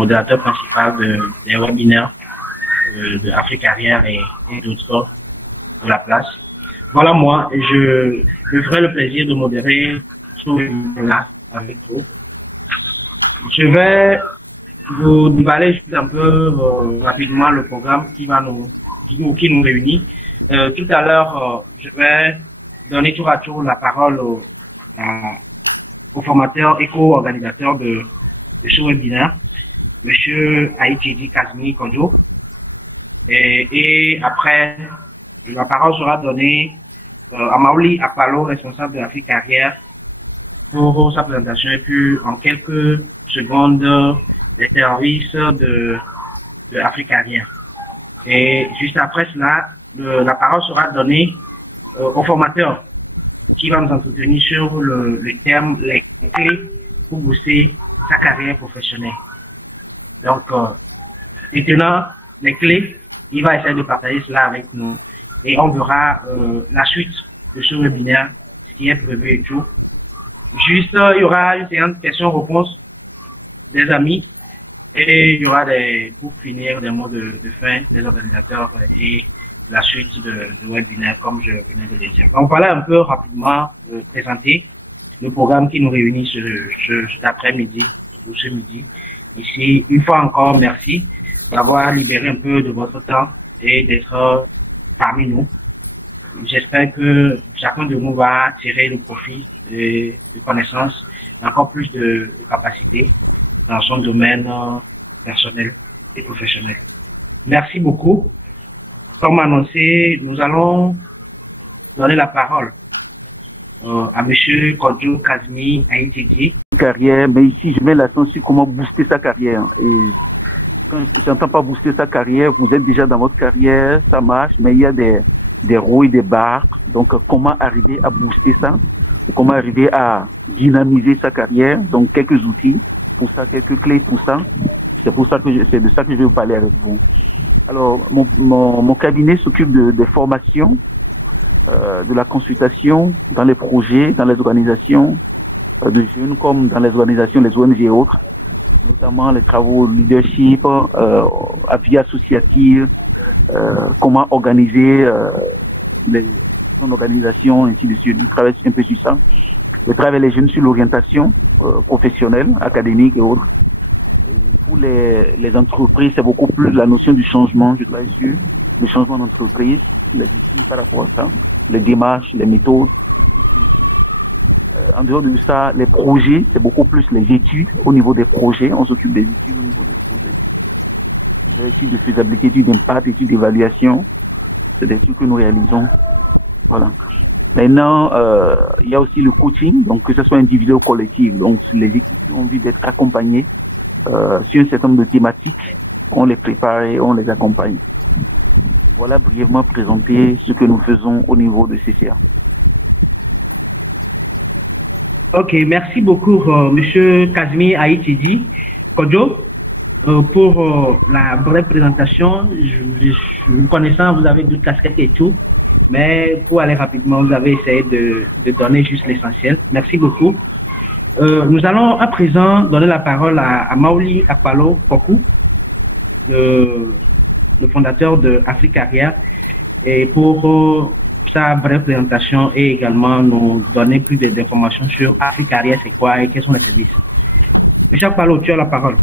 modérateur principal des webinaires de Afrique Carrière et d'autres de la place. Voilà moi, je me ferai le plaisir de modérer ce webinaire avec vous. Je vais vous déballer juste un peu rapidement le programme qui nous réunit. Tout à l'heure, je vais donner tour à tour la parole au formateur et co-organisateur de ce webinaire, Monsieur Aïtidi Kazmi Kodjo. Et après, la parole sera donnée à Maoli Apalo, responsable de l'Afrique Carrière, pour sa présentation, et puis en quelques secondes, les services de Afrique Carrière. Et juste après cela, la parole sera donnée au formateur qui va nous entretenir sur le terme les clés pour booster sa carrière professionnelle. Donc, maintenant, les clés, il va essayer de partager cela avec nous et on verra la suite de ce webinaire, ce qui est prévu et tout. Juste, il y aura une séance de questions-réponses des amis et il y aura pour finir des mots de fin des organisateurs et la suite de webinaire comme je venais de le dire. Donc voilà un peu rapidement présenter le programme qui nous réunit cet après-midi ou ce midi. Ici, une fois encore, merci d'avoir libéré un peu de votre temps et d'être parmi nous. J'espère que chacun de nous va tirer le profit de connaissances et encore plus de capacités dans son domaine personnel et professionnel. Merci beaucoup. Comme annoncé, nous allons donner la parole à Monsieur Kodjo Kazmi Aïtidi. Carrière, mais ici je mets l'accent sur comment booster sa carrière. Et quand j'entends pas booster sa carrière, vous êtes déjà dans votre carrière, ça marche, mais il y a des hauts et des bas. Donc comment arriver à booster ça, comment arriver à dynamiser sa carrière. Donc quelques outils pour ça, quelques clés pour ça. C'est de ça que je vais vous parler avec vous. Alors mon cabinet s'occupe des formations, de la consultation dans les projets, dans les organisations de jeunes comme dans les organisations, les ONG et autres, notamment les travaux leadership, à vie associative, comment organiser son organisation, ainsi de suite. On travaille un peu sur ça. Je travaille avec les jeunes sur l'orientation professionnelle, académique et autres. Et pour les entreprises, c'est beaucoup plus la notion du changement. Je travaille sur le changement d'entreprise, les outils par rapport à ça, les démarches, les méthodes, ainsi de suite. En dehors de ça, les projets, c'est beaucoup plus les études au niveau des projets. On s'occupe des études au niveau des projets. Les études de faisabilité, études d'impact, études d'évaluation. C'est des trucs que nous réalisons. Voilà. Maintenant, il y a aussi le coaching, donc que ce soit individuel ou collectif. Donc, les équipes qui ont envie d'être accompagnées sur un certain nombre de thématiques, on les prépare et on les accompagne. Voilà brièvement présenter ce que nous faisons au niveau de CCA. Ok, merci beaucoup, Monsieur Kazmi Aïtidi Kodjo, pour la brève présentation. Vous connaissant, vous avez deux casquettes et tout, mais pour aller rapidement, vous avez essayé de donner juste l'essentiel. Merci beaucoup. Nous allons à présent donner la parole à Maoli Apalo Koku, le fondateur de Afrique Carrière, et pour sa brève présentation et également nous donner plus d'informations sur Afrique Carrière, c'est quoi et quels sont les services. Monsieur Apalo, tu as la parole.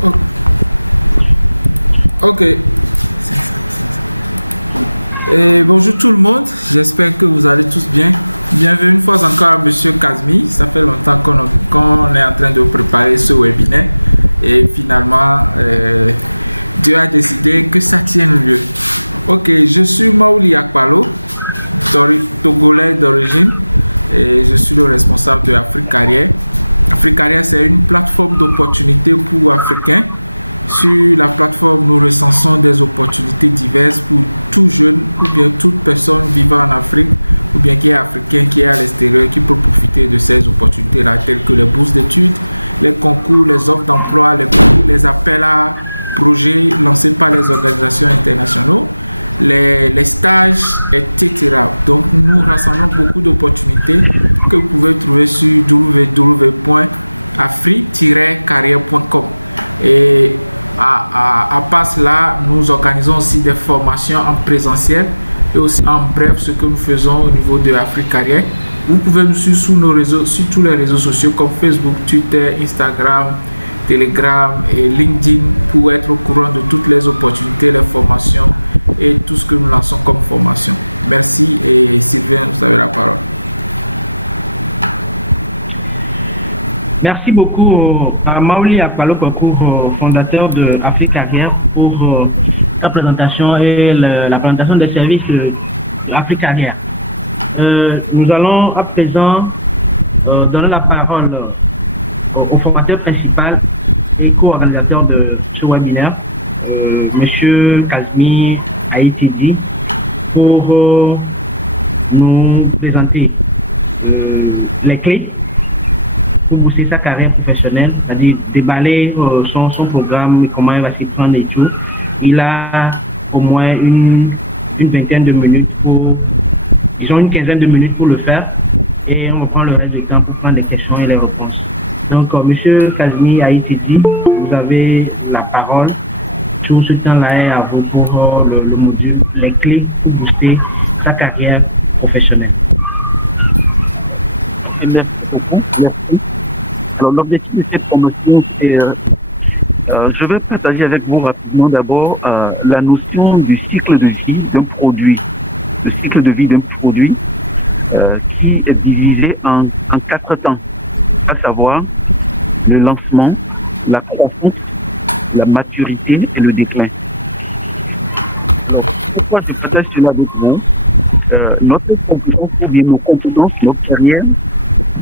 Merci beaucoup à Maoli Akpalo Kokou, fondateur de Afrique Carrière, pour ta présentation et la présentation des services de Afrique Carrière. Nous allons à présent donner la parole au formateur principal et co-organisateur de ce webinaire, Monsieur Kazmi Haïtidi, pour nous présenter les clés pour booster sa carrière professionnelle, c'est-à-dire déballer son programme, comment il va s'y prendre et tout. Il a au moins une vingtaine de minutes disons une quinzaine de minutes pour le faire, et on va prendre le reste du temps pour prendre les questions et les réponses. Donc, Monsieur Kazmi Haïtidi, vous avez la parole. Tout ce temps-là est à vous pour le module, les clés pour booster sa carrière professionnelle. Merci beaucoup. Merci. Alors, l'objectif de cette promotion, c'est, je vais partager avec vous rapidement d'abord la notion du cycle de vie d'un produit. Le cycle de vie d'un produit qui est divisé en 4 temps, à savoir le lancement, la croissance, la maturité et le déclin. Alors, pourquoi je partage cela avec vous? Notre compétence, ou bien nos compétences, notre carrière,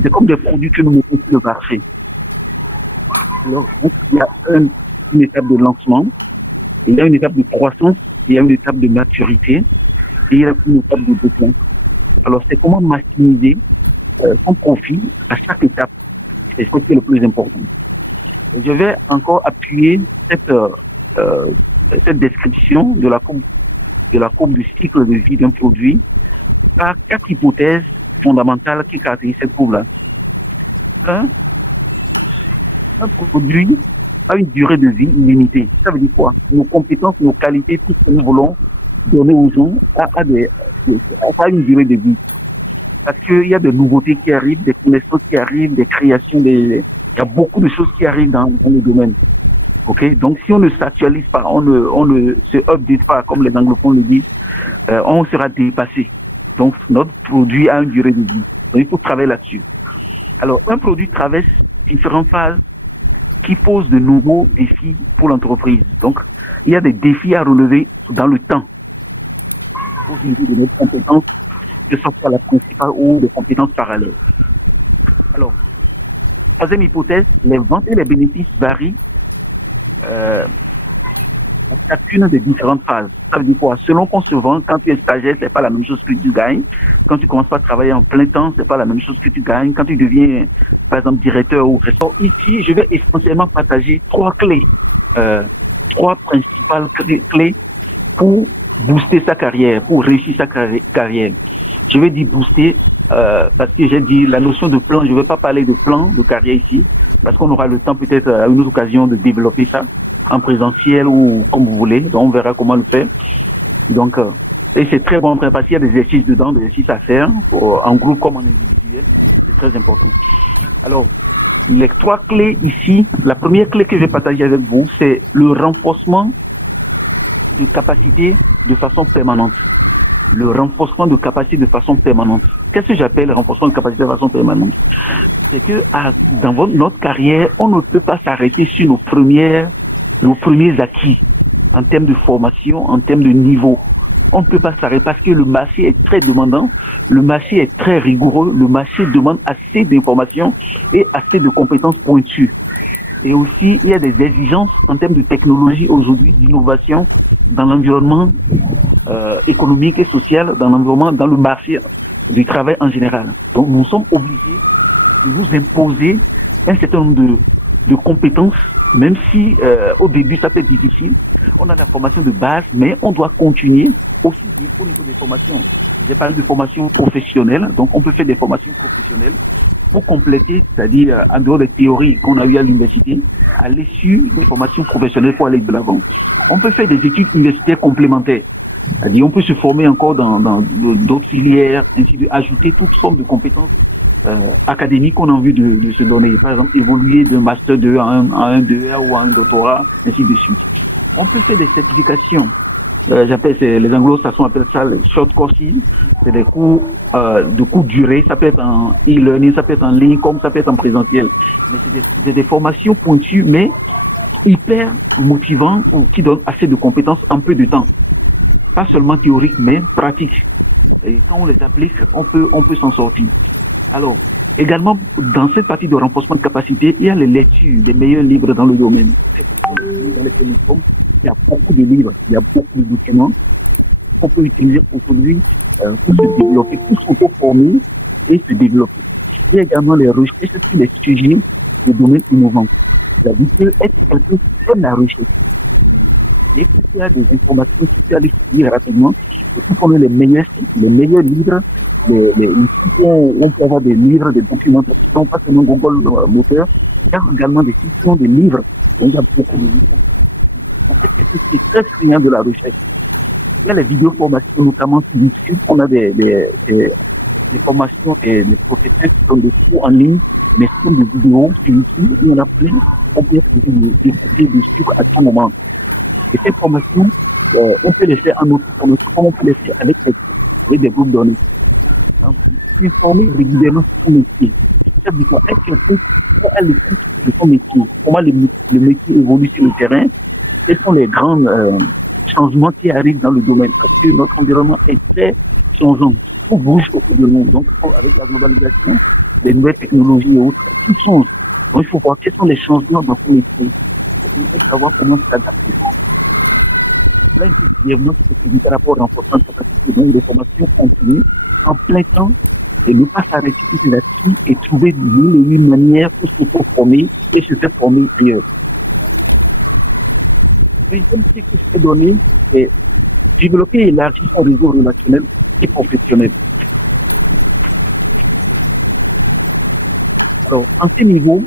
c'est comme des produits que nous mettons sur le marché. Alors, il y a une étape de lancement, il y a une étape de croissance, il y a une étape de maturité, et il y a une étape de déclin. Alors, c'est comment maximiser son profit à chaque étape. C'est ce qui est le plus important. Et je vais encore appuyer cette description de la courbe du cycle de vie d'un produit par 4 hypothèses fondamentales qui caractérisent cette courbe-là. Un produit a une durée de vie illimitée. Ça veut dire quoi? Nos compétences, nos qualités, tout ce que nous voulons donner aux gens a une durée de vie. Parce qu'il y a des nouveautés qui arrivent, des connaissances qui arrivent, des créations, il y a beaucoup de choses qui arrivent dans le domaine. Ok? Donc, si on ne s'actualise pas, on ne se update pas, comme les anglophones le disent, on sera dépassé. Donc, notre produit a une durée de vie. Donc, il faut travailler là-dessus. Alors, un produit traverse différentes phases qui posent de nouveaux défis pour l'entreprise. Donc, il y a des défis à relever dans le temps au niveau de notre compétence, que ce soit la principale ou des compétences parallèles. Alors, troisième hypothèse, les ventes et les bénéfices varient à chacune des différentes phases. Ça veut dire quoi? Selon qu'on se vend, quand tu es stagiaire, c'est pas la même chose que tu gagnes. Quand tu commences pas à travailler en plein temps, c'est pas la même chose que tu gagnes. Quand tu deviens, par exemple, directeur ou restaurant. Ici, je vais essentiellement partager 3 clés, 3 principales clés pour booster sa carrière, pour réussir sa carrière. Je vais dire booster, parce que j'ai dit la notion de plan, je ne vais pas parler de plan de carrière ici, parce qu'on aura le temps peut-être à une autre occasion de développer ça, en présentiel ou comme vous voulez, donc on verra comment le faire. Donc, et c'est très bon parce qu'il y a des exercices dedans, des exercices à faire, en groupe comme en individuel, c'est très important. Alors, les 3 clés ici, la première clé que je vais partager avec vous, c'est le renforcement de capacité de façon permanente. Le renforcement de capacité de façon permanente. Qu'est-ce que j'appelle le renforcement de capacité de façon permanente? C'est que dans notre carrière, on ne peut pas s'arrêter sur nos premiers acquis en termes de formation, en termes de niveau. On ne peut pas s'arrêter parce que le marché est très demandant, le marché est très rigoureux, le marché demande assez d'informations et assez de compétences pointues. Et aussi, il y a des exigences en termes de technologie aujourd'hui, d'innovation dans l'environnement économique et social, dans l'environnement, dans le marché du travail en général. Donc, nous sommes obligés de nous imposer un certain nombre de compétences, même si au début ça peut être difficile. On a la formation de base, mais on doit continuer aussi au niveau des formations. J'ai parlé de formation professionnelle, donc on peut faire des formations professionnelles pour compléter, c'est-à-dire en dehors des théories qu'on a eues à l'université, à l'issue des formations professionnelles pour aller de l'avant. On peut faire des études universitaires complémentaires. C'est-à-dire on peut se former encore dans d'autres filières, ainsi de ajouter toutes formes de compétences académiques qu'on a envie de se donner. Par exemple, évoluer d'un master 2 à un 2A ou à un doctorat, ainsi de suite. On peut faire des certifications les anglo-saxons appellent ça les short courses. C'est des cours de courte durée. Ça peut être en e-learning, ça peut être en ligne, comme ça peut être en présentiel. Mais c'est des formations pointues, mais hyper motivantes ou qui donnent assez de compétences en peu de temps. Pas seulement théorique, mais pratique. Et quand on les applique, on peut s'en sortir. Alors, également, dans cette partie de renforcement de capacité, il y a les lectures des meilleurs livres dans le domaine. Dans lesquels nous sommes, il y a beaucoup de livres, il y a beaucoup de documents qu'on peut utiliser aujourd'hui pour se développer, pour s'auto-former et se développer. Il y a également les recherches sur les sujets de domaines innovants. C'est-à-dire que être quelqu'un qui aime la recherche. Et que tu as des informations, tu peux aller fouiller rapidement, et tu connais les meilleurs sites, les meilleurs livres, les sites où on peut avoir des livres, des documentations, pas seulement Google Moteur, il y a également des sites qui ont des livres, donc il y a beaucoup de livres. Donc c'est quelque chose qui est très friand de la recherche. Il y a les vidéos-formations, notamment sur YouTube, on a des formations et des professeurs qui donnent des cours en ligne, mais ce sont des vidéos sur YouTube, il y en a plus, on peut d'écouter, de suivre à tout moment. Et cette formation, on peut les faire en auto-formation, comme on peut les faire avec des groupes donnés. Ensuite, s'informer régulièrement sur son métier. Ça veut dire quoi? Être quelqu'un qui est à l'écoute de son métier. Comment le métier évolue sur le terrain? Quels sont les grands changements qui arrivent dans le domaine? Parce que notre environnement est très changeant. Tout bouge autour de nous. Donc, avec la globalisation, les nouvelles technologies et autres, tout change. Donc, il faut voir quels sont les changements dans son métier et savoir comment s'adapter. Là, effectivement, ce que je dis par rapport à renforcement de capacité, donc des formations continues, en plein temps, et ne pas s'arrêter sur ces actifs et trouver une manière pour s'auto-former et se faire former ailleurs. Le deuxième truc que je peux donner, c'est développer et élargir son réseau relationnel et professionnel. Alors, en ce niveau,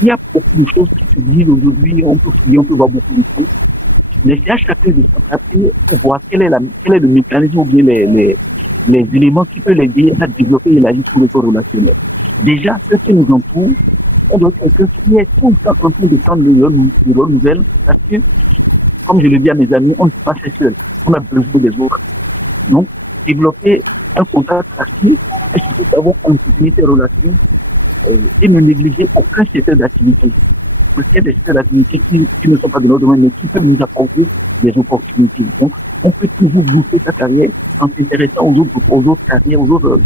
il y a beaucoup de choses qui se disent aujourd'hui, on peut fouiller, on peut voir beaucoup de choses. Mais c'est à chacun de s'attraper pour voir quel est le mécanisme ou bien les éléments qui peuvent l'aider à développer et élargir son réseau relationnel. Déjà, ceux qui nous entourent, on doit être quelqu'un qui est tout le temps en train de prendre de bonnes nouvelles parce que, comme je le dis à mes amis, on ne peut pas faire seul. On a besoin des autres. Donc, développer un contact actif et surtout savoir entretenir ses relations et ne négliger aucun secteur d'activité. Parce qu'il y a des secteurs d'activité qui ne sont pas de notre domaine, mais qui peuvent nous apporter des opportunités. Donc, on peut toujours booster sa carrière en s'intéressant aux autres carrières, aux autres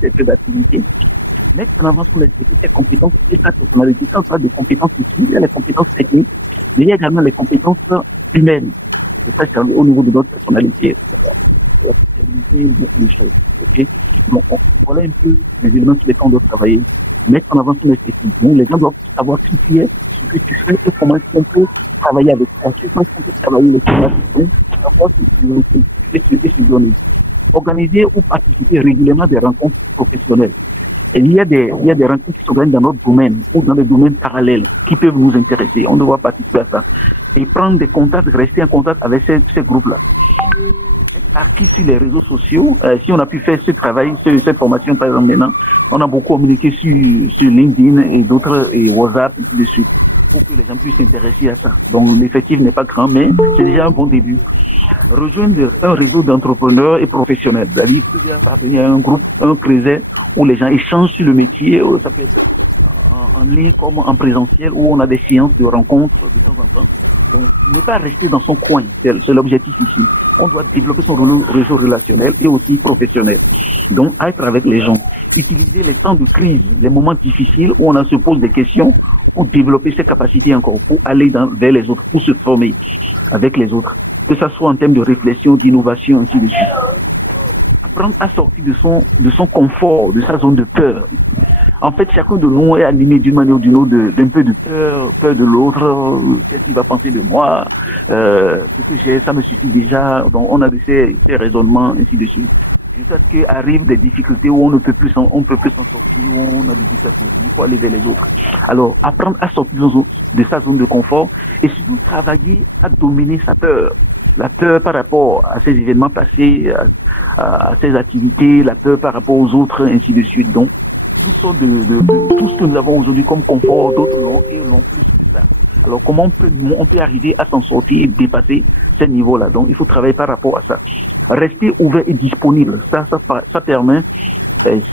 secteurs d'activité. Mettre en avant ses compétences et sa personnalité. Quand on parle de compétences utiles, il y a les compétences techniques, mais il y a également les compétences humaines. C'est ça, au niveau de notre personnalité, la sociabilité, beaucoup de choses. Ok? Donc, voilà un peu les éléments sur lesquels on doit travailler. Mettre en avant son esthétique. Donc, les gens doivent savoir qui tu es, ce que tu fais et comment on peut travailler avec toi. Comment on peut travailler les formations, savoir se prioriser et se donner. Organiser ou participer régulièrement à des rencontres professionnelles. Et il y a des rencontres qui s'organisent dans notre domaine ou dans des domaines parallèles qui peuvent nous intéresser. On doit participer à ça. Et prendre des contacts, rester en contact avec ces groupes-là. Être actif sur les réseaux sociaux. Si on a pu faire ce travail, cette formation, par exemple, maintenant, on a beaucoup communiqué sur LinkedIn et d'autres, et WhatsApp, et ainsi de suite, pour que les gens puissent s'intéresser à ça. Donc, l'effectif n'est pas grand, mais c'est déjà un bon début. Rejoindre un réseau d'entrepreneurs et professionnels. C'est-à-dire, vous devez appartenir à un groupe, un creuset, où les gens échangent sur le métier, ça peut être en ligne comme en présentiel, où on a des séances de rencontres de temps en temps. Donc, ne pas rester dans son coin, c'est l'objectif ici. On doit développer son réseau relationnel et aussi professionnel. Donc, être avec les gens. Utiliser les temps de crise, les moments difficiles où on se pose des questions pour développer ses capacités encore, pour aller vers les autres, pour se former avec les autres. Que ça soit en termes de réflexion, d'innovation, ainsi de suite. Apprendre à sortir de son confort, de sa zone de peur. En fait, chacun de nous est animé d'une manière ou d'une autre d'un peu de peur de l'autre, qu'est-ce qu'il va penser de moi, ce que j'ai, ça me suffit déjà. Donc, on a ces raisonnements, ainsi de suite. Jusqu'à ce qu'arrivent des difficultés où on ne peut plus s'en sortir, où on a des difficultés à continuer, il faut aller vers les autres. Alors, apprendre à sortir de sa zone de confort et surtout travailler à dominer sa peur. La peur par rapport à ces événements passés, à ces activités, la peur par rapport aux autres, ainsi de suite. Donc, tout ce que nous avons aujourd'hui comme confort, d'autres l'ont et l'ont plus que ça. Alors, comment on peut arriver à s'en sortir et dépasser ces niveaux-là? Donc, il faut travailler par rapport à ça. Rester ouvert et disponible. Ça permet,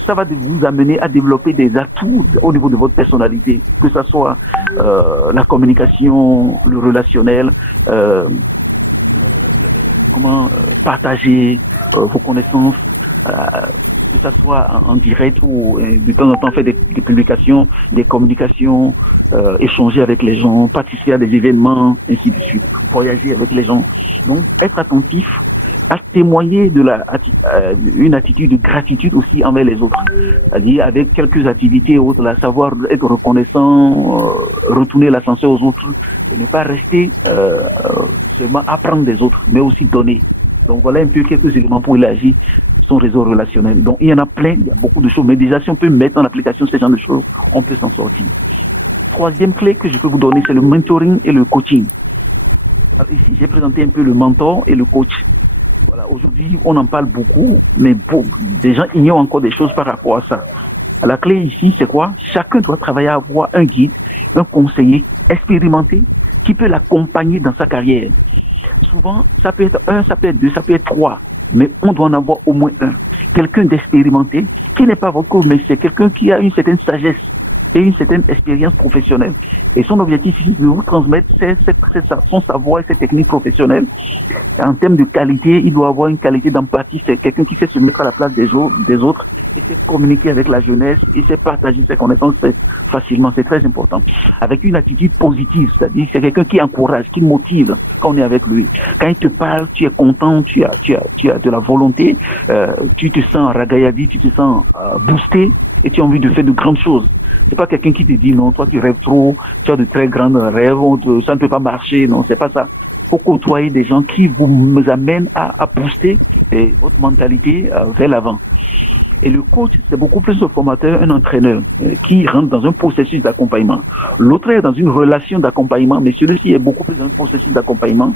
ça va vous amener à développer des atouts au niveau de votre personnalité, que ça soit la communication, le relationnel, comment partager vos connaissances, que ça soit en direct ou de temps en temps faire des publications, des communications, échanger avec les gens, participer à des événements, ainsi de suite, voyager avec les gens. Donc, être attentif, à témoigner de une attitude de gratitude aussi envers les autres. C'est-à-dire, avec quelques activités autres, là, savoir être reconnaissant, retourner l'ascenseur aux autres, et ne pas rester seulement apprendre des autres, mais aussi donner. Donc, voilà un peu quelques éléments pour élargir son réseau relationnel. Donc, il y en a plein, il y a beaucoup de choses, mais déjà, si on peut mettre en application ce genre de choses, on peut s'en sortir. Troisième clé que je peux vous donner, c'est le mentoring et le coaching. Alors, ici, j'ai présenté un peu le mentor et le coach. Voilà, aujourd'hui, on en parle beaucoup, mais des gens ignorent encore des choses par rapport à ça. La clé ici, c'est quoi? Chacun doit travailler à avoir un guide, un conseiller expérimenté qui peut l'accompagner dans sa carrière. Souvent, ça peut être un, ça peut être deux, ça peut être trois, mais on doit en avoir au moins un. Quelqu'un d'expérimenté, qui n'est pas votre coach, mais c'est quelqu'un qui a une certaine sagesse et une certaine expérience professionnelle. Et son objectif ici, c'est de vous transmettre son savoir et ses techniques professionnelles. En termes de qualité, il doit avoir une qualité d'empathie. C'est quelqu'un qui sait se mettre à la place des autres et sait communiquer avec la jeunesse et sait partager ses connaissances facilement. C'est très important. Avec une attitude positive, c'est-à-dire c'est quelqu'un qui encourage, qui motive quand on est avec lui. Quand il te parle, tu es content, tu as de la volonté, tu te sens ragaillardi, tu te sens boosté et tu as envie de faire de grandes choses. C'est pas quelqu'un qui te dit non, toi tu rêves trop, tu as de très grands rêves, ça ne peut pas marcher, non, c'est pas ça. Faut côtoyer des gens qui vous amènent à booster votre mentalité vers l'avant. Et le coach, c'est beaucoup plus un formateur, un entraîneur qui rentre dans un processus d'accompagnement. L'autre est dans une relation d'accompagnement, mais celui-ci est beaucoup plus dans un processus d'accompagnement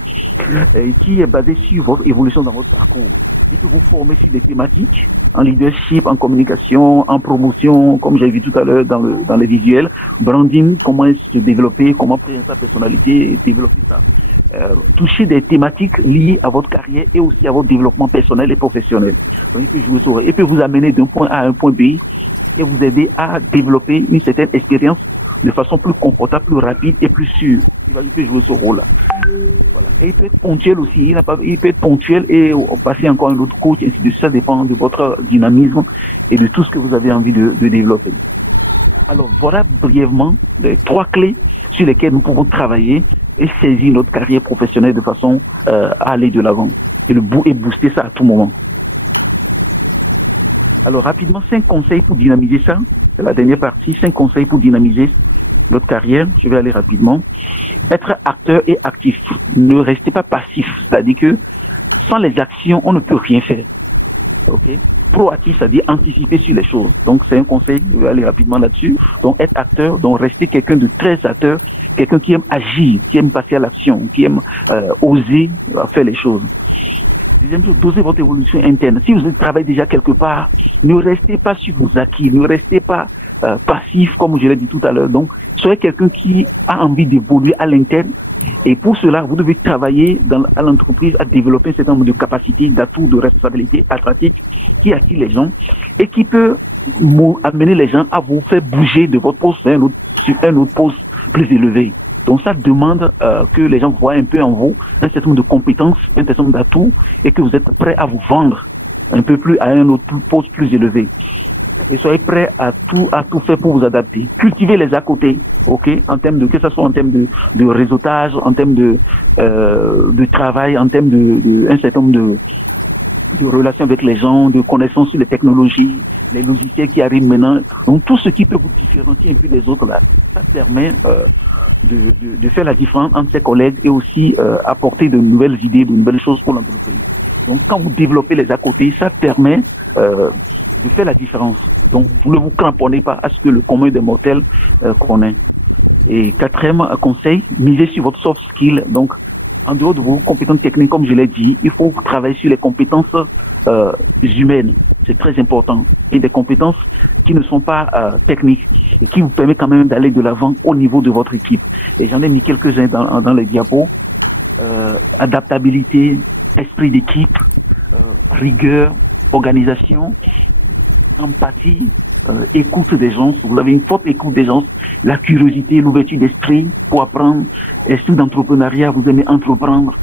qui est basé sur votre évolution dans votre parcours. Il peut vous former sur des thématiques en leadership, en communication, en promotion, comme j'ai vu tout à l'heure dans les visuels, branding, comment se développer, comment présenter sa personnalité, développer ça, toucher des thématiques liées à votre carrière et aussi à votre développement personnel et professionnel. Donc, il peut jouer sur, il peut vous amener d'un point A à un point B et vous aider à développer une certaine expérience de façon plus confortable, plus rapide et plus sûre. Il peut jouer ce rôle-là. Voilà. Et il peut être ponctuel aussi. Il peut être ponctuel et passer encore un autre coach, ainsi de suite. Ça dépend de votre dynamisme et de tout ce que vous avez envie de développer. Alors, voilà brièvement les trois clés sur lesquelles nous pouvons travailler et saisir notre carrière professionnelle de façon à aller de l'avant et booster ça à tout moment. Alors, rapidement, 5 conseils pour dynamiser ça. C'est la dernière partie. 5 conseils pour dynamiser notre carrière. Je vais aller rapidement. Être acteur et actif. Ne restez pas passif. C'est-à-dire que sans les actions, on ne peut rien faire. Ok? Proactif, c'est-à-dire anticiper sur les choses. Donc, c'est un conseil. Je vais aller rapidement là-dessus. Donc, être acteur, donc rester quelqu'un de très acteur, quelqu'un qui aime agir, qui aime passer à l'action, qui aime oser faire les choses. Deuxième chose, doser votre évolution interne. Si vous travaillez déjà quelque part, ne restez pas sur vos acquis, ne restez pas passif, comme je l'ai dit tout à l'heure. Donc, soyez quelqu'un qui a envie d'évoluer à l'interne. Et pour cela, vous devez travailler à l'entreprise à développer un certain nombre de capacités, d'atouts, de responsabilités pratiques qui attirent les gens et qui peut amener les gens à vous faire bouger de votre poste sur un autre poste plus élevé. Donc ça demande que les gens voient un peu en vous un certain nombre de compétences, un certain nombre d'atouts et que vous êtes prêt à vous vendre un peu plus à un autre poste plus élevé. Et soyez prêts à tout faire pour vous adapter. Cultivez les à côté, ok, en termes de, que ce soit en termes de réseautage, en termes de travail, en termes un certain nombre de relations avec les gens, de connaissances sur les technologies, les logiciels qui arrivent maintenant. Donc tout ce qui peut vous différencier un peu des autres là, ça permet de faire la différence entre ses collègues et aussi apporter de nouvelles idées, de nouvelles choses pour l'entreprise. Donc quand vous développez les à côté, ça permet de faire la différence. Donc vous ne vous cramponnez pas à ce que le commun des mortels connaît. Et quatrième conseil, misez sur votre soft skill. Donc en dehors de vos compétences techniques, comme je l'ai dit, il faut travailler sur les compétences humaines. C'est très important. et des compétences qui ne sont pas techniques et qui vous permettent quand même d'aller de l'avant au niveau de votre équipe. Et j'en ai mis quelques-uns dans les diapos. Adaptabilité, esprit d'équipe, rigueur, organisation, empathie, écoute des gens. Vous avez une forte écoute des gens, la curiosité, l'ouverture d'esprit pour apprendre, esprit d'entrepreneuriat, vous aimez entreprendre,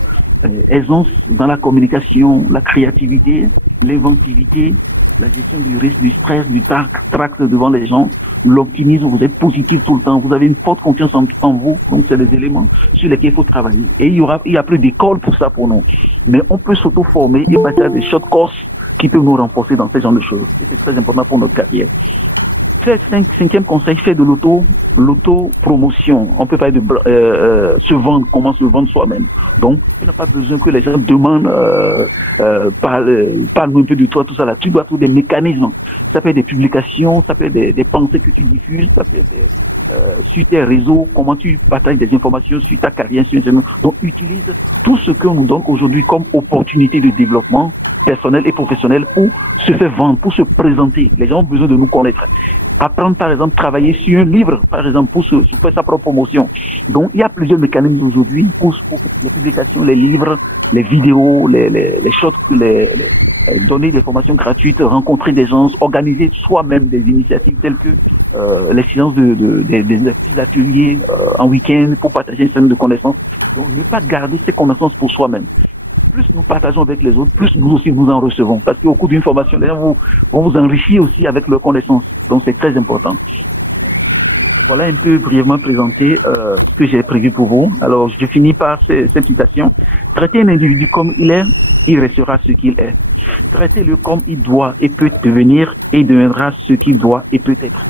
aisance dans la communication, la créativité, l'inventivité, la gestion du risque, du stress, du tract devant les gens, l'optimisme, vous êtes positif tout le temps, vous avez une forte confiance en vous, donc c'est des éléments sur lesquels il faut travailler. Et il y a plus d'école pour ça pour nous. Mais on peut s'auto-former et passer à des short courses qui peuvent nous renforcer dans ce genre de choses. Et c'est très important pour notre carrière. Cinquième conseil, fait de l'auto-promotion. On peut pas se vendre, comment se vendre soi-même. Donc, tu n'as pas besoin que les gens demandent, parle-nous un peu de toi, tout ça là. Tu dois trouver des mécanismes. Ça peut être des publications, ça peut être des pensées que tu diffuses, ça peut être sur tes réseaux, comment tu partages des informations sur ta carrière, donc utilise tout ce qu'on nous donne aujourd'hui comme opportunité de développement personnel et professionnel pour se faire vendre, pour se présenter. Les gens ont besoin de nous connaître. Apprendre, par exemple, travailler sur un livre, par exemple, pour faire sa propre promotion. Donc, il y a plusieurs mécanismes aujourd'hui pour les publications, les livres, les vidéos, les shorts, donner des formations gratuites, rencontrer des gens, organiser soi-même des initiatives telles que les séances des petits ateliers en week-end pour partager un certain nombre de connaissances. Donc, ne pas garder ces connaissances pour soi-même. Plus nous partageons avec les autres, plus nous aussi nous en recevons. Parce qu'au cours d'une formation, les gens vont vous enrichir aussi avec leurs connaissances. Donc c'est très important. Voilà un peu brièvement présenté ce que j'ai prévu pour vous. Alors je finis par cette citation. Traitez un individu comme il est, il restera ce qu'il est. Traitez-le comme il doit et peut devenir, et il deviendra ce qu'il doit et peut être.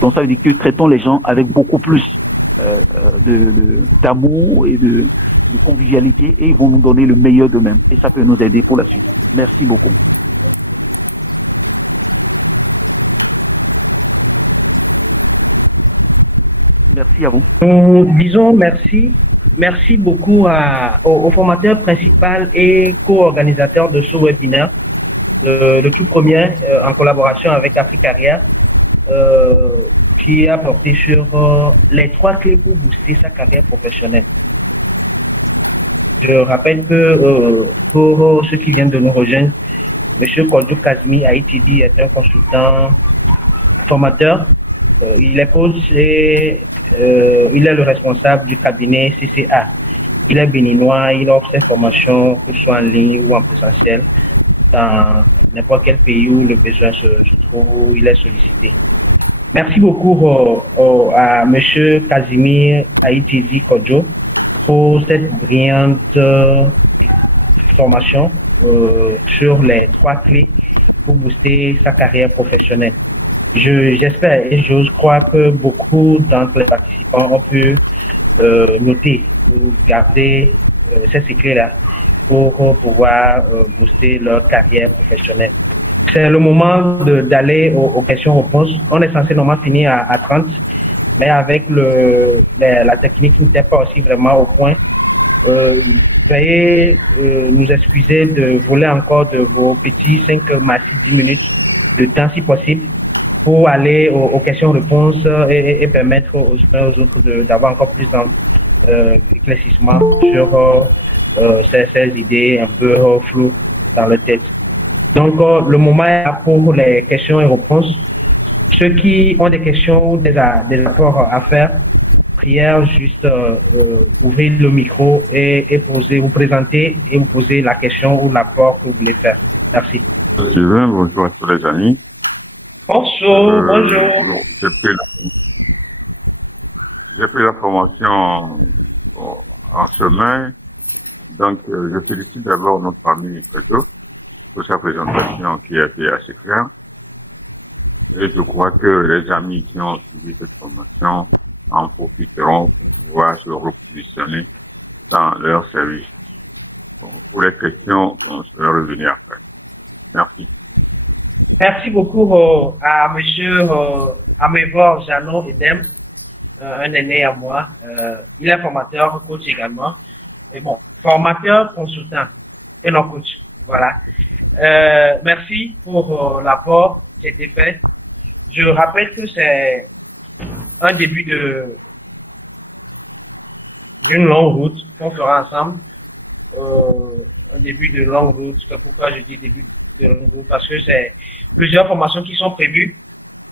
Donc ça veut dire que traitons les gens avec beaucoup plus d'amour et de convivialité, et ils vont nous donner le meilleur d'eux-mêmes. Et ça peut nous aider pour la suite. Merci beaucoup. Merci à vous. Disons merci. Merci beaucoup au formateur principal et co-organisateur de ce webinaire, le tout premier en collaboration avec Africarrière, qui a porté sur les 3 clés pour booster sa carrière professionnelle. Je rappelle que pour ceux qui viennent de nous rejoindre, M. Kodjo Kazmi Haïtidi est un consultant formateur. Il est coach et il est le responsable du cabinet CCA. Il est béninois, il offre ses formations, que ce soit en ligne ou en présentiel, dans n'importe quel pays où le besoin se trouve, où il est sollicité. Merci beaucoup à M. Casimir Haïtidi Kodjo pour cette brillante formation sur les 3 clés pour booster sa carrière professionnelle. J'espère et j'ose croire que beaucoup d'entre les participants ont pu noter ou garder ces clés-là pour pouvoir booster leur carrière professionnelle. C'est le moment d'aller aux questions-réponses. On est censé normalement finir à 30, mais avec la technique qui n'était pas aussi vraiment au point, veuillez nous excuser de voler encore de vos petits 5 maxi 10 minutes de temps si possible pour aller aux questions-réponses et permettre aux uns aux autres d'avoir encore plus d'éclaircissement sur ces idées un peu floues dans leur tête. Donc, le moment est là pour les questions et réponses. Ceux qui ont des questions ou des apports à faire, prière, juste ouvrir le micro et vous présenter et vous poser la question ou l'apport que vous voulez faire. Merci. Sylvain, bonjour à tous les amis. Bonjour, bonjour. J'ai pris la formation en chemin. Donc, je félicite d'abord notre ami Fredo pour sa présentation qui a été assez claire. Et je crois que les amis qui ont suivi cette formation en profiteront pour pouvoir se repositionner dans leur service. Bon, pour les questions, je vais revenir après. Merci. Merci beaucoup à monsieur Amévor Jeannot Edem, un aîné à moi. Il est formateur, coach également. Et bon, formateur, consultant et non coach. Voilà. Merci pour l'apport. c'était fait. Je rappelle que c'est un début d'une longue route qu'on fera ensemble. Un début de longue route. C'est pourquoi je dis début de longue route, parce que c'est plusieurs formations qui sont prévues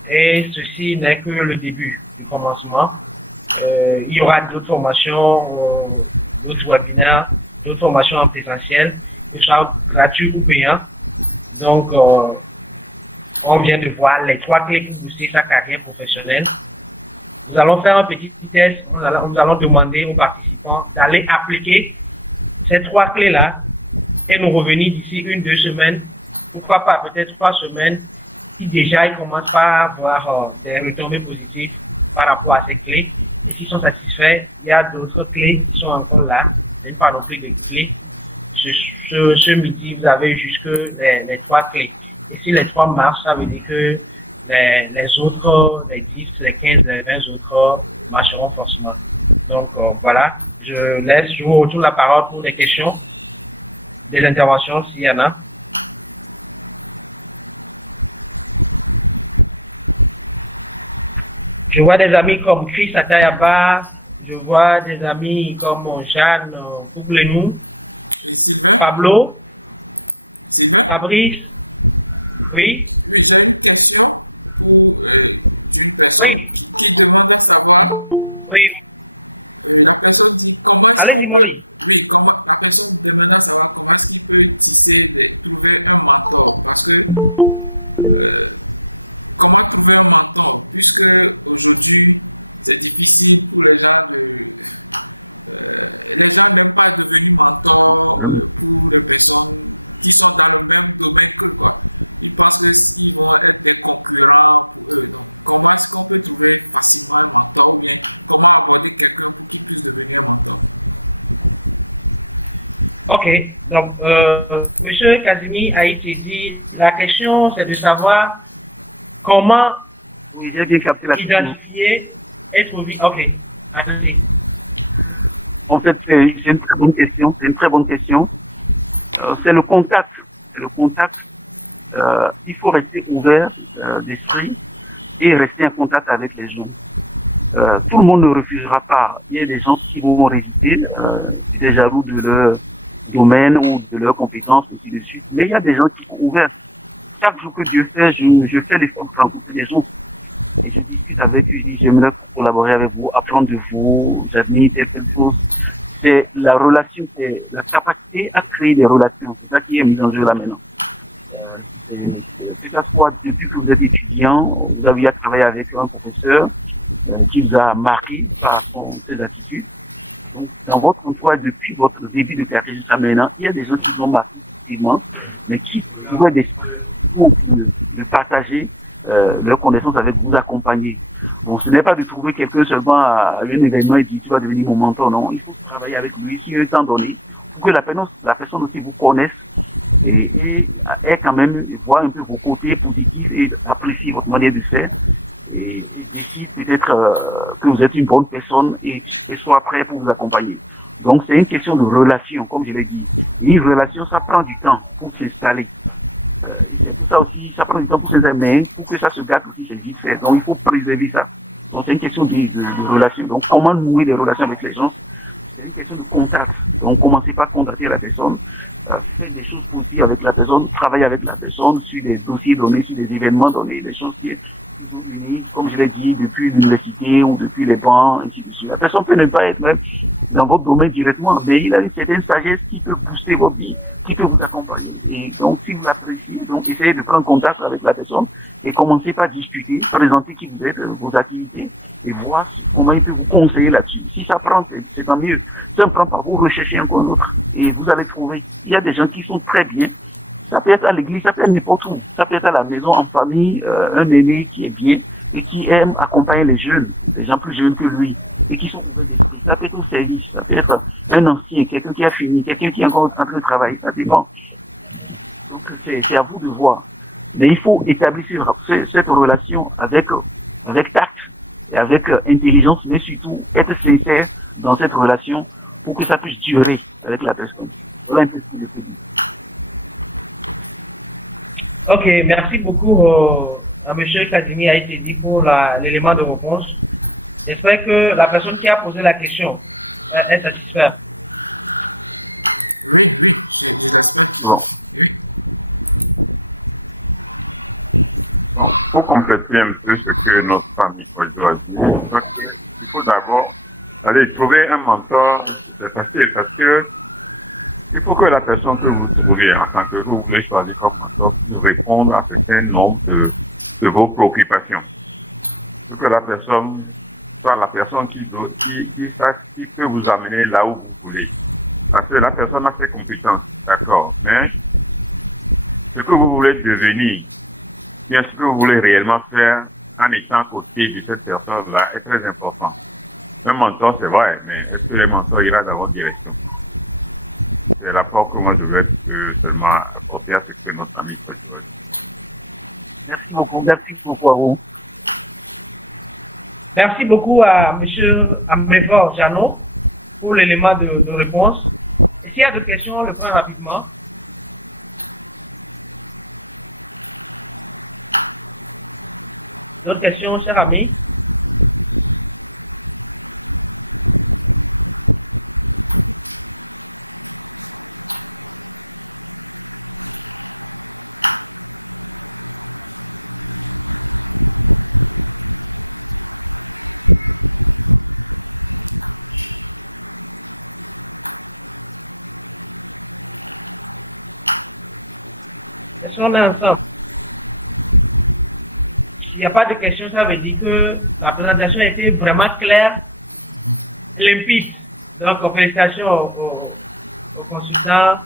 et ceci n'est que le début du commencement. Il y aura d'autres formations, d'autres webinaires, d'autres formations en présentiel, que ce soit gratuit ou payant. Donc, on vient de voir les 3 clés pour booster sa carrière professionnelle. Nous allons faire un petit test. Nous allons demander aux participants d'aller appliquer ces 3 clés-là et nous revenir d'ici 1-2 semaines, pourquoi pas peut-être 3 semaines, si déjà ils commencent par avoir des retombées positives par rapport à ces clés. Et s'ils sont satisfaits, il y a d'autres clés qui sont encore là. C'est une panoplie de clés. Ce midi, vous avez jusque les 3 clés. Et si les 3 marchent, ça veut dire que les autres, les 10, les 15, les 20 autres marcheront forcément. Donc voilà, je vous retourne la parole pour des questions, des interventions s'il y en a. Je vois des amis comme Chris Atayaba, je vois des amis comme Jeanne Kouglenou, Pablo, Fabrice, oui, oui, oui. Allez-y, Molly. Ok, donc Monsieur Kazimi a été dit, la question c'est de savoir comment Oui, j'ai bien capté la question. identifier, être vu. Ok, allez-y. En fait, c'est une très bonne question. C'est une très bonne question. C'est le contact. C'est le contact. Il faut rester ouvert d'esprit et rester en contact avec les gens. Tout le monde ne refusera pas. Il y a des gens qui vont résister, des jaloux de leur domaine ou de leurs compétences, ainsi de suite. Mais il y a des gens qui sont ouverts. Chaque jour que Dieu fait, je fais l'effort de rencontrer des gens. Et je discute avec eux, je dis, j'aimerais collaborer avec vous, apprendre de vous, j'admire telle chose. C'est la relation, c'est la capacité à créer des relations. C'est ça qui est mis en jeu là maintenant. Que ça soit depuis que vous êtes étudiant, vous avez à travailler avec un professeur qui vous a marqué par ses attitudes. Donc, dans votre emploi, depuis votre début de carrière jusqu'à maintenant, il y a des gens qui vous ont marqué, effectivement, mais qui pourraient de partager leurs connaissances avec vous, accompagner. Bon, ce n'est pas de trouver quelqu'un seulement à un événement et dire tu vas devenir mon mentor, non. Il faut travailler avec lui sur un temps donné pour que la personne aussi vous connaisse et ait quand même voir un peu vos côtés positifs et apprécie votre manière de faire et décide peut-être que vous êtes une bonne personne et soit prêt pour vous accompagner. Donc c'est une question de relation, comme je l'ai dit. Et une relation, ça prend du temps pour s'installer. Et c'est pour ça aussi, ça prend du temps pour s'installer, mais pour que ça se gâte aussi, c'est vite fait. Donc il faut préserver ça. Donc c'est une question de relation. Donc comment nouer des relations avec les gens? C'est une question de contact. Donc commencez par contacter la personne, faites des choses positives avec la personne, travaillez avec la personne sur des dossiers donnés, sur des événements donnés, des choses qui sont uniques, comme je l'ai dit, depuis l'université ou depuis les bancs, ainsi de suite. La personne peut ne pas être même dans votre domaine directement, mais il a une certaine sagesse qui peut booster votre vie, qui peut vous accompagner. Et donc, si vous l'appréciez, donc essayez de prendre contact avec la personne et commencez par discuter, présenter qui vous êtes, vos activités, et voir comment il peut vous conseiller là-dessus. Si ça prend, c'est tant mieux. Si ça ne prend pas, vous recherchez encore un autre et vous allez trouver. Il y a des gens qui sont très bien. Ça peut être à l'église, ça peut être n'importe où. Ça peut être à la maison, en famille, un aîné qui est bien et qui aime accompagner les jeunes, les gens plus jeunes que lui, et qui sont ouverts d'esprit. Ça peut être au service, ça peut être un ancien, quelqu'un qui a fini, quelqu'un qui est encore en train de travailler, ça dépend. Donc c'est à vous de voir. Mais il faut établir cette relation avec tact et avec intelligence, mais surtout être sincère dans cette relation pour que ça puisse durer avec la personne. Voilà un peu ce que je peux dire. Ok, merci beaucoup à Monsieur Kadimi Aïtedi pour l'élément de réponse. J'espère que la personne qui a posé la question est satisfaite. Bon. Bon, pour compléter un peu ce que notre famille Kojo a dit, je crois qu'il faut d'abord aller trouver un mentor. C'est facile parce que il faut que la personne que vous trouvez, enfin que vous voulez choisir comme mentor, puisse répondre à un certain nombre de vos préoccupations. Il faut que la personne soit la personne qui sache, qui peut vous amener là où vous voulez. Parce que la personne a ses compétences, d'accord, mais ce que vous voulez devenir, bien ce que vous voulez réellement faire en étant à côté de cette personne-là est très important. Un mentor, c'est vrai, mais est-ce que le mentor ira dans votre direction? C'est l'apport que moi je vais seulement apporter à ce que notre ami Kojo a dit. Merci beaucoup à vous. Merci beaucoup à Monsieur Amévor Jano pour l'élément de réponse. Et s'il y a d'autres questions, on le prend rapidement. D'autres questions, chers amis? Est-ce qu'on est ensemble? S'il n'y a pas de questions, ça veut dire que la présentation a été vraiment claire et limpide. Donc, félicitations aux consultants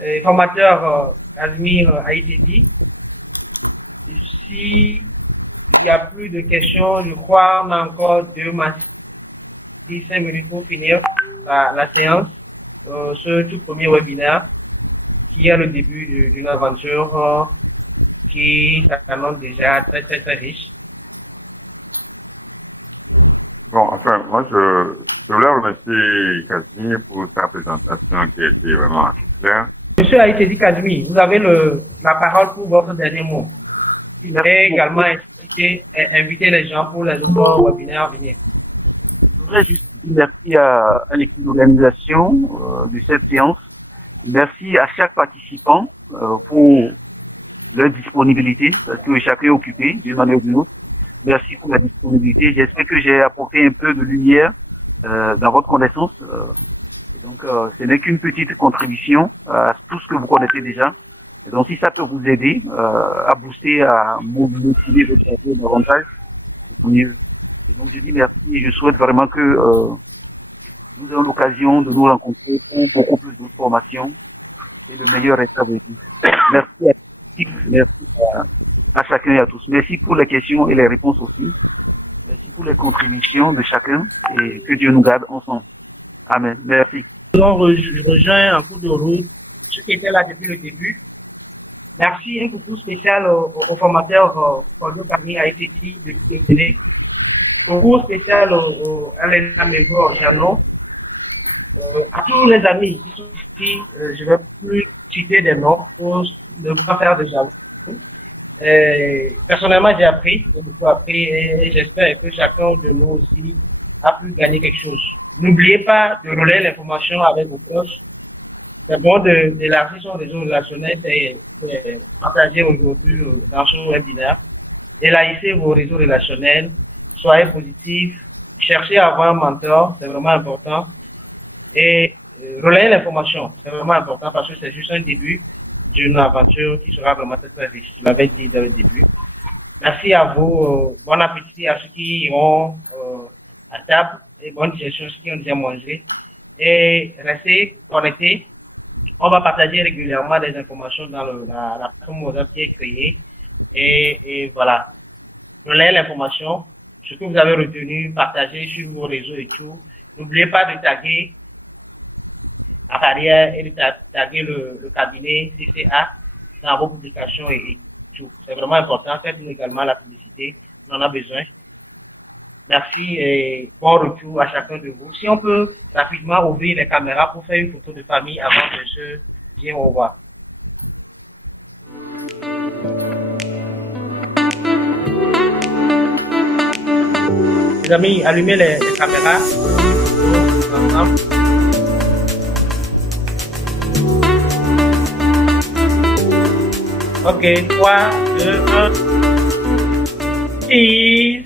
et formateurs Casimir Aïtedi. Si il n'y a plus de questions, je crois qu'on a encore 5 minutes pour finir la séance, ce tout premier webinaire qui est le début d'une aventure qui s'annonce déjà très très très riche. Bon, enfin, moi je voulais remercier Casimir pour sa présentation qui a été vraiment assez claire. Monsieur Aïtedi Casimir, vous avez la parole pour votre dernier mot. Et également inviter les gens pour les autres webinaires à venir. Je voudrais juste dire merci à l'équipe d'organisation de cette séance. Merci à chaque participant pour leur disponibilité, parce que chacun est occupé d'une manière ou d'une autre. Merci pour la disponibilité. J'espère que j'ai apporté un peu de lumière dans votre connaissance. Et donc, ce n'est qu'une petite contribution à tout ce que vous connaissez déjà. Et donc, si ça peut vous aider à booster, à motiver votre cerveau davantage, c'est mieux. Et donc, je dis merci et je souhaite vraiment que nous ayons l'occasion de nous rencontrer pour beaucoup plus de formations. C'est le meilleur état de vie. Merci à tous, merci à chacun et à tous. Merci pour les questions et les réponses aussi. Merci pour les contributions de chacun et que Dieu nous garde ensemble. Amen. Merci. Donc, je rejoins en cours de route ceux qui étaient là depuis le début. Merci, un coucou spécial au formateur Kojo Kadimi Aïtedi depuis le début. Coucou spécial à Amévor Jano. À tous les amis qui sont ici, je ne vais plus citer des noms pour ne pas faire de jaloux. Personnellement, j'ai beaucoup appris et j'espère que chacun de nous aussi a pu gagner quelque chose. N'oubliez pas de relayer l'information avec vos proches. C'est bon d'élargir son réseau relationnel, c'est partagé aujourd'hui dans ce webinaire. Élargissez vos réseaux relationnels, soyez positifs, cherchez à avoir un mentor, c'est vraiment important. Et relayer l'information, c'est vraiment important parce que c'est juste un début d'une aventure qui sera vraiment très très riche. Je l'avais dit dès le début. Merci à vous, bon appétit à ceux qui iront à table et bonne digestion à ceux qui ont déjà mangé. Et restez connectés. On va partager régulièrement des informations dans la plateforme WhatsApp qui est créée. Et voilà. Relayez l'information, ce que vous avez retenu, partagez sur vos réseaux et tout. N'oubliez pas de taguer la carrière et de taguer le cabinet CCA dans vos publications et tout. C'est vraiment important. Faites-nous également la publicité. On en a besoin. Merci et bon retour à chacun de vous. Si on peut rapidement ouvrir les caméras pour faire une photo de famille avant de se dire au revoir. Les amis, allumez les caméras. Ensemble. Ok, 3, 2, 1. Cheese.